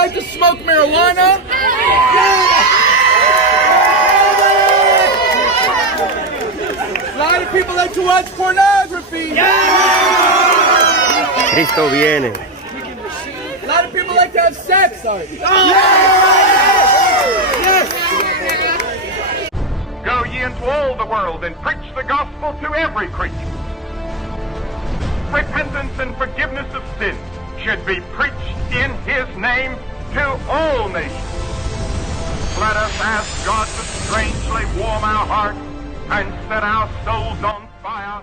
like to smoke marijuana? A lot of people like to watch pornography. Cristo viene. A lot of people like to have sex. Go ye into all the world and preach the gospel to every creature. Repentance and forgiveness of sin should be preached in His name to all nations. Let us ask God to strangely warm our hearts and set our souls on fire.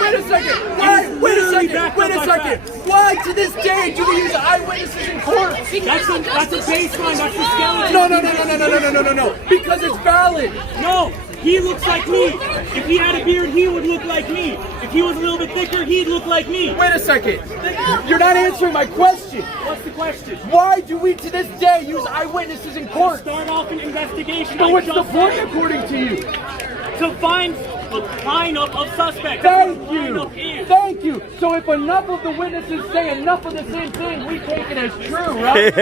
Wait a second. Wait a second. Why to this day do we use eyewitnesses in court? That's a baseline. That's the skeleton. No. Because it's valid. No, he looks like me. If he had a beard, he would look like me. If he was a little bit thicker, he'd look like me. Wait a second. You're not answering my question. What's the question? Why do we to this day use eyewitnesses in court? Start off an investigation. But what's the point according to you? To find a lineup of suspects. Thank you. So if enough of the witnesses say enough of the same thing, we take it as true, right?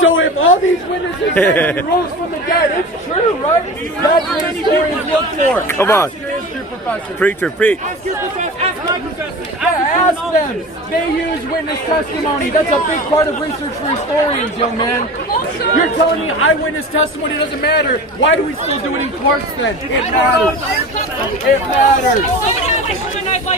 So if all these witnesses say he rose from the dead, it's true, right? That's what historians look for. Come on. Ask your history professor. Preacher, preach. Ask your professor. Ask my professors. Ask them. They use witness testimony. That's a big part of research for historians, young man. You're telling me eyewitness testimony doesn't matter. Why do we still do it in courts then? It matters.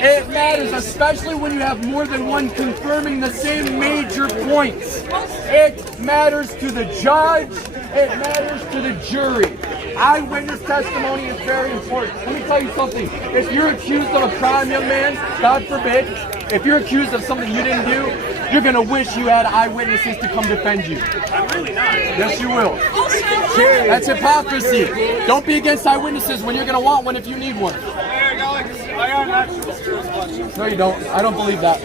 It matters, especially when you have more than one confirming the same major points. It matters to the judge. It matters to the jury. Eyewitness testimony is very important. Let me tell you something. If you're accused of a crime, young man, God forbid, if you're accused of something you didn't do, you're going to wish you had eyewitnesses to come defend you. I'm really not. Yes, you will. That's hypocrisy. Don't be against eyewitnesses when you're going to want one if you need one. No, you don't. I don't believe that.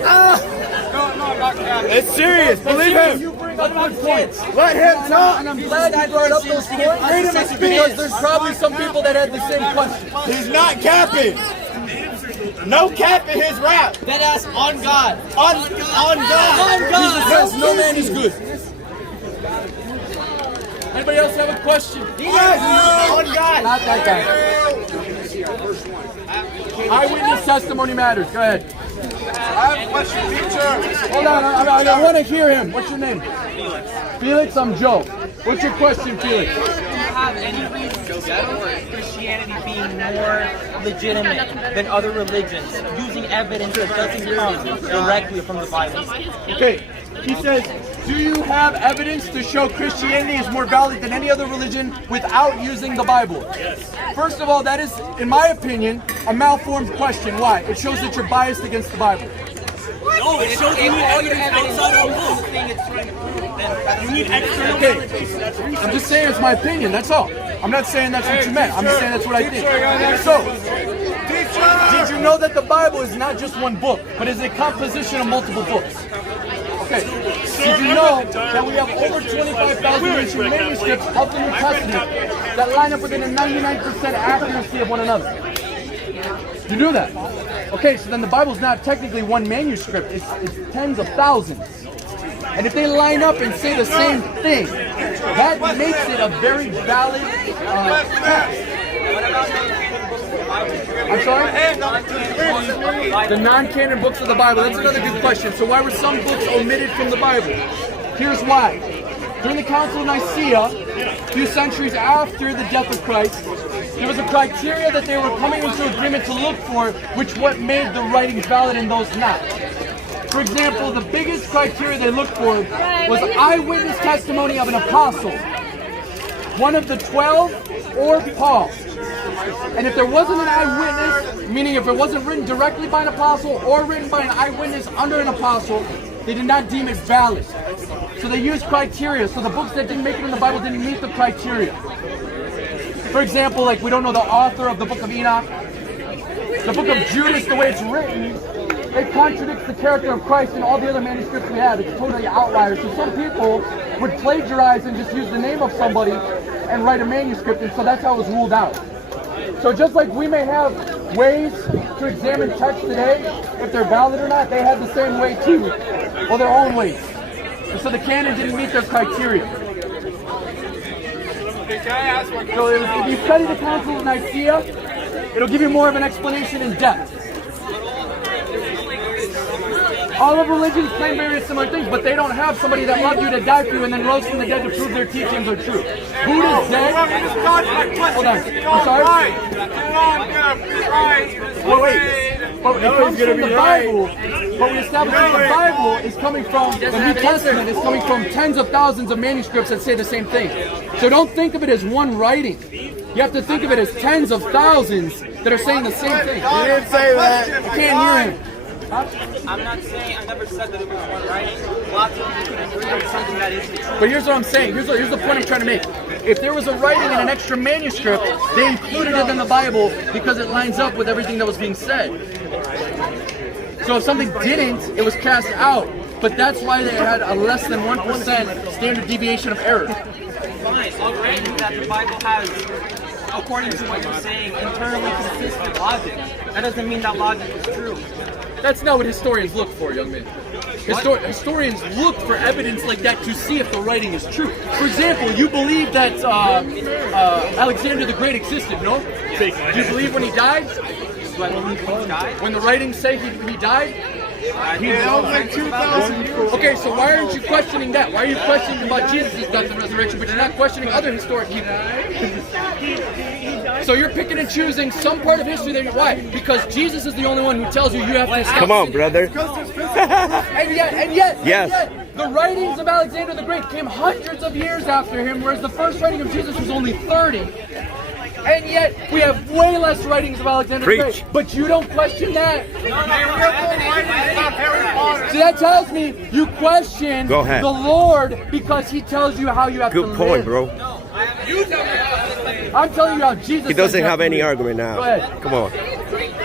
It's serious. Believe him. You bring up good points. Let him talk. And I'm glad you brought up those points because there's probably some people that had the same question. He's not capping. No cap in his rap. Then ask on God. On God. Jesus says no man is good. Anybody else have a question? On God. Not that guy. Eyewitness testimony matters. Go ahead. I have a question, teacher. Hold on. I want to hear him. What's your name? Felix, I'm Joe. What's your question, Felix? Do you have any reason to support Christianity being more legitimate than other religions, using evidence that doesn't come directly from the Bible? Okay. He says, do you have evidence to show Christianity is more valid than any other religion without using the Bible? Yes. First of all, that is, in my opinion, a malformed question. Why? It shows that you're biased against the Bible. No, it shows you need evidence outside of the book. You need external validation. That's research. I'm just saying it's my opinion, that's all. I'm not saying that's what you meant. I'm just saying that's what I think. So, did you know that the Bible is not just one book, but is a composition of multiple books? Okay. Did you know that we have over 25,000 ancient manuscripts of the New Testament that line up within a 99% accuracy of one another? You knew that? Okay, so then the Bible's not technically one manuscript, it's tens of thousands. And if they line up and say the same thing, that makes it a very valid text. I'm sorry? The non-canon books of the Bible. That's another good question. So why were some books omitted from the Bible? Here's why. During the Council of Nicaea, a few centuries after the death of Christ, there was a criteria that they were coming into agreement to look for, which what made the writings valid and those not. For example, the biggest criteria they looked for was eyewitness testimony of an apostle, one of the 12, or Paul. And if there wasn't an eyewitness, meaning if it wasn't written directly by an apostle or written by an eyewitness under an apostle, they did not deem it valid. So they used criteria. So the books that didn't make it in the Bible didn't meet the criteria. For example, like we don't know the author of the book of Enoch. The book of Judas, the way it's written, it contradicts the character of Christ in all the other manuscripts we have. It's totally outliers. So some people would plagiarize and just use the name of somebody and write a manuscript, and so that's how it was ruled out. So just like we may have ways to examine texts today, if they're valid or not, they have the same way too, or their own ways. So the canon didn't meet their criteria. So if you study the Council of Nicaea, it'll give you more of an explanation in depth. All of religions claim various similar things, but they don't have somebody that loved you to die for you and then rose from the dead to prove their teachings are true. Buddha's dead. Hold on. I'm sorry. Wait. But it comes from the Bible. But we established that the Bible is coming from the New Testament. Is coming from tens of thousands of manuscripts that say the same thing. So don't think of it as one writing. You have to think of it as tens of thousands that are saying the same thing. He didn't say that. I can't hear him. I'm not saying, I never said that it was one writing. Lots of people can agree on something that isn't true. But here's what I'm saying. Here's the point I'm trying to make. If there was a writing and an extra manuscript, they included it in the Bible because it lines up with everything that was being said. So if something didn't, it was cast out. But that's why they had a less than 1% standard deviation of error. Fine, I'll grant you that the Bible has, according to what you're saying, internally consistent logic. That doesn't mean that logic is true. That's not what historians look for, young man. Historians look for evidence like that to see if the writing is true. For example, you believe that Alexander the Great existed, no? Do you believe when he died? Do I believe he died? When the writings say he died? Like 2,000 years. Okay, so why aren't you questioning that? Why are you questioning about Jesus' death and resurrection, but you're not questioning other historic people? So you're picking and choosing some part of history that why? Because Jesus is the only one who tells you have to stop. Come on, brother. And yet, Yes. the writings of Alexander the Great came hundreds of years after him, whereas the first writing of Jesus was only 30. And yet, we have way less writings of Alexander the Great. But you don't question that. So that tells me you question Go ahead. the Lord because he tells you how you have to live. Good point, bro. I'm telling you how Jesus He says doesn't you have to any live. argument now. Go ahead. Come on.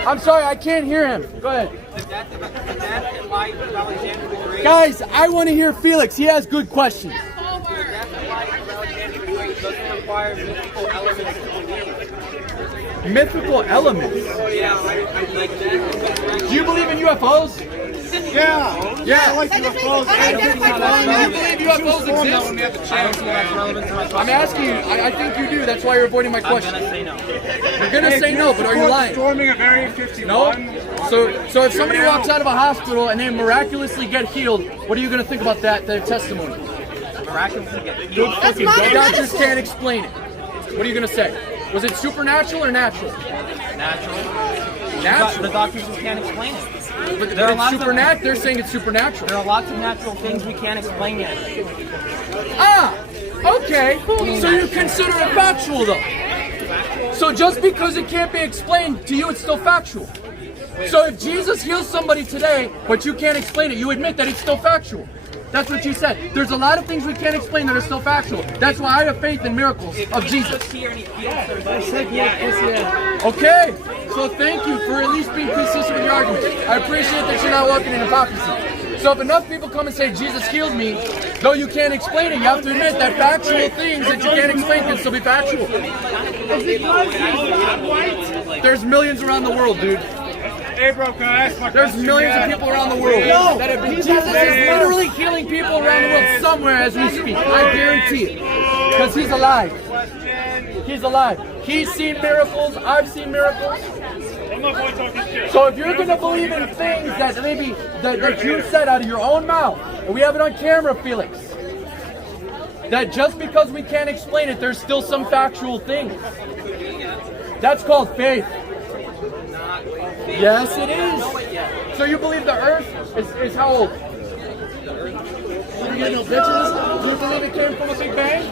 I'm sorry, I can't hear him. Go ahead. Guys, I want to hear Felix. He has good questions. Mythical elements? Do you believe in UFOs? Yeah. Yeah. I like UFOs. Do you believe UFOs exist? I'm asking you. I think you do. That's why you're avoiding my question. I'm gonna say no. You're going to say no, but are you lying? Storming of Area 51. No? So if somebody walks out of a hospital and they miraculously get healed, what are you going to think about that, their testimony? Miraculously get healed. The doctors can't explain it. What are you going to say? Was it supernatural or natural? Natural. Natural. The doctors just can't explain it. But it's supernatural. They're saying it's supernatural. There are lots of natural things we can't explain yet. Ah, okay. So you consider it factual, though. So just because it can't be explained to you, it's still factual. So if Jesus heals somebody today, but you can't explain it, you admit that it's still factual. That's what you said. There's a lot of things we can't explain that are still factual. That's why I have faith in miracles of Jesus. Okay, so thank you for at least being consistent with your argument. I appreciate that you're not walking in hypocrisy. So if enough people come and say Jesus healed me, though you can't explain it, you have to admit that factual things that you can't explain can still be factual. There's millions around the world, dude. Hey, bro, can I ask my There's question? millions of people around the world that have been. Jesus is literally healing people around the world somewhere as we speak. I guarantee it. Because he's alive. He's alive. He's seen miracles. I've seen miracles. So if you're going to believe in things that maybe that you said out of your own mouth, and we have it on camera, Felix, that just because we can't explain it, there's still some factual things. That's called faith. Yes, it is. So you believe the earth is how old? You get no pictures? Do you believe it came from a big bang?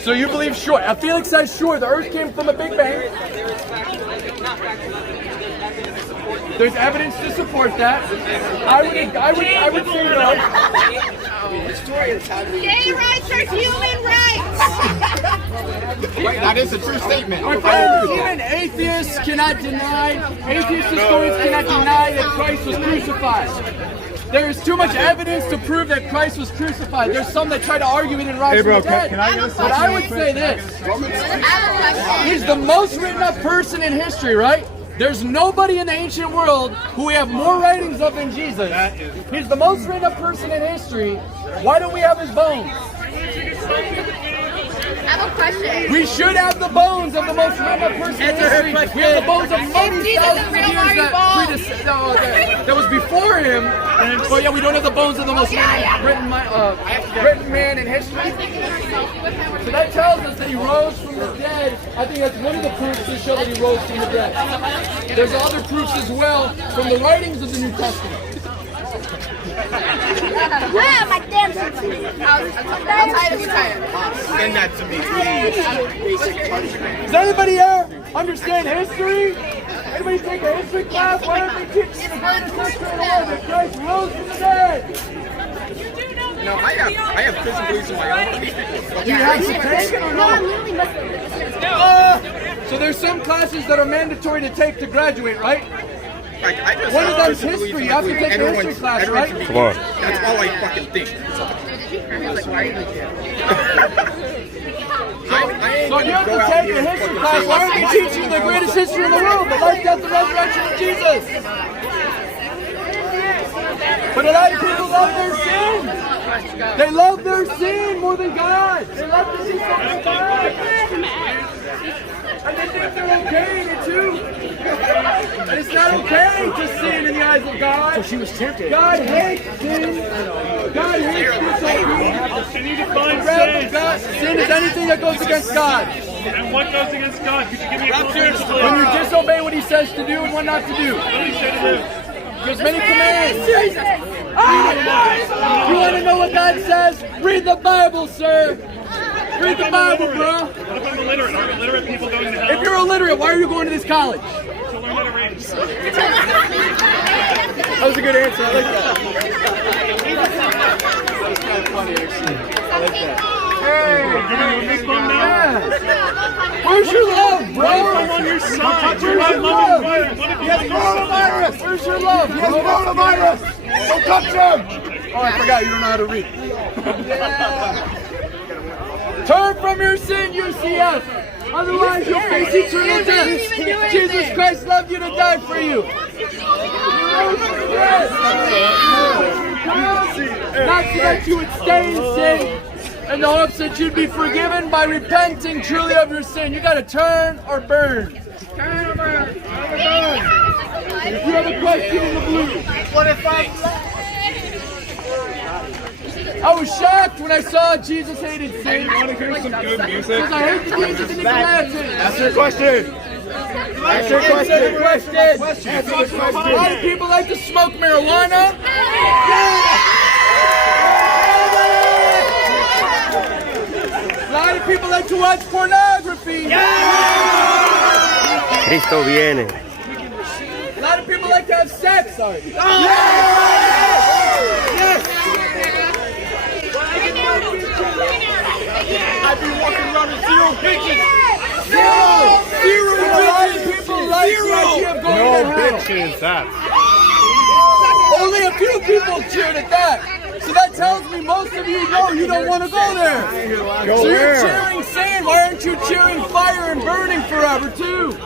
So you believe sure. Felix says sure, the earth came from a big bang. There's evidence to support that. I would say no. Gay rights are human rights. That is a true statement. Even atheists cannot deny, atheist historians cannot deny that Christ was crucified. There is too much evidence to prove that Christ was crucified. There's some that try to argue he didn't rise from the dead. But I would say this. He's the most written up person in history, right? There's nobody in the ancient world who we have more writings of than Jesus. He's the most written up person in history. Why don't we have his bones? I have a question. We should have the bones of the most written up person in history. We have the bones of many thousands of years that was before him. But yeah, we don't have the bones of the most written man in history. So that tells us that he rose from the dead. I think that's one of the proofs to show that he rose from the dead. There's other proofs as well from the writings of the New Testament. Ah, my damn I'm tired of you tired. Send that to me, please. Does anybody here understand history? Anybody take a history class? Why aren't they teaching the greatest history in the world that Christ rose from the dead? No, I have Christian beliefs of my own. Do you have to take it or no? So there's some classes that are mandatory to take to graduate, right? Like, I just One of them's Christian history. beliefs You have to and take a everyone- history class, everyone right? should be- Come on. That's all I fucking think. So you have to take a history class. Why aren't they teaching the greatest history in the world, the life, death, and resurrection of Jesus? But a lot of people love their sin. They love their sin more than God. They love to see something God. And they think they're okay in it too. And it's not okay to sin in the eyes of God. So she was tempted. God hates sin. God hates disobedience. Can you define sin? Sin is anything that goes against God. And what goes against God? Could you give me a little bit of When you disobey what he says to do and what not to do. There's many commands. You want to know what God says? Read the Bible, sir. Read the Bible, bro. What about illiterate? Are illiterate people going to hell? If you're illiterate, why are you going to this college? To learn how to read. That was a good answer. I like that. That's kind of funny, actually. I like that. Yeah. Where's your love, bro? I'm on your side. Where's your love? He has coronavirus. Where's your love? He has coronavirus. Don't touch him. Oh, I forgot. You don't know how to read. Yeah. Turn from your sin, UCF. Otherwise, you'll face eternal death. Jesus Christ loved you to die for you. Not so that you would stay in sin, in the hopes that you'd be forgiven by repenting truly of your sin. You got to turn or burn. Turn or burn. If you have a question in the blue, what if I was shocked when I saw Jesus hated sin. You want to hear some good music? Because I hate the Jesus in the commandments. Ask your question. Ask your question. A lot of people like to smoke marijuana. A lot of people like to watch pornography. Cristo viene. A lot of people like to have sex. Sorry. I've been walking around with zero bitches. Zero people like the idea of going to hell. bitches, that's. Only a few people cheered at that. So that tells me most of you know you don't want to go there. So you're cheering sin. Why aren't you cheering fire and burning forever too?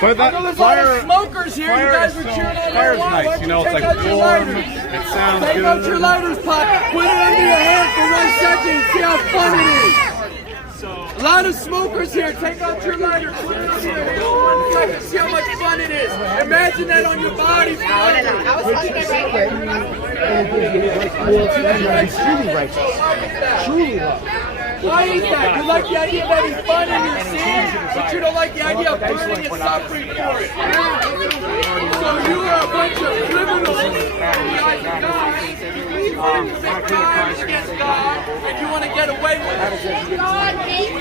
But I know there's a lot of smokers here. You guys are cheering on marijuana. Why don't you take out your lighters? It sounds Take out your lighters, Pop. Put it under your hand for 1 second. See how fun it is. A lot of smokers here. Take out your lighter. Put it under your hand for 1 second. See how much fun it is. Imagine that on your body. Why is that? You like the idea of having fun in your sin, but you don't like the idea of burning and suffering for it. So you are a bunch of criminals in the eyes of God. You commit crimes against God, and you want to get away with it. God hates you.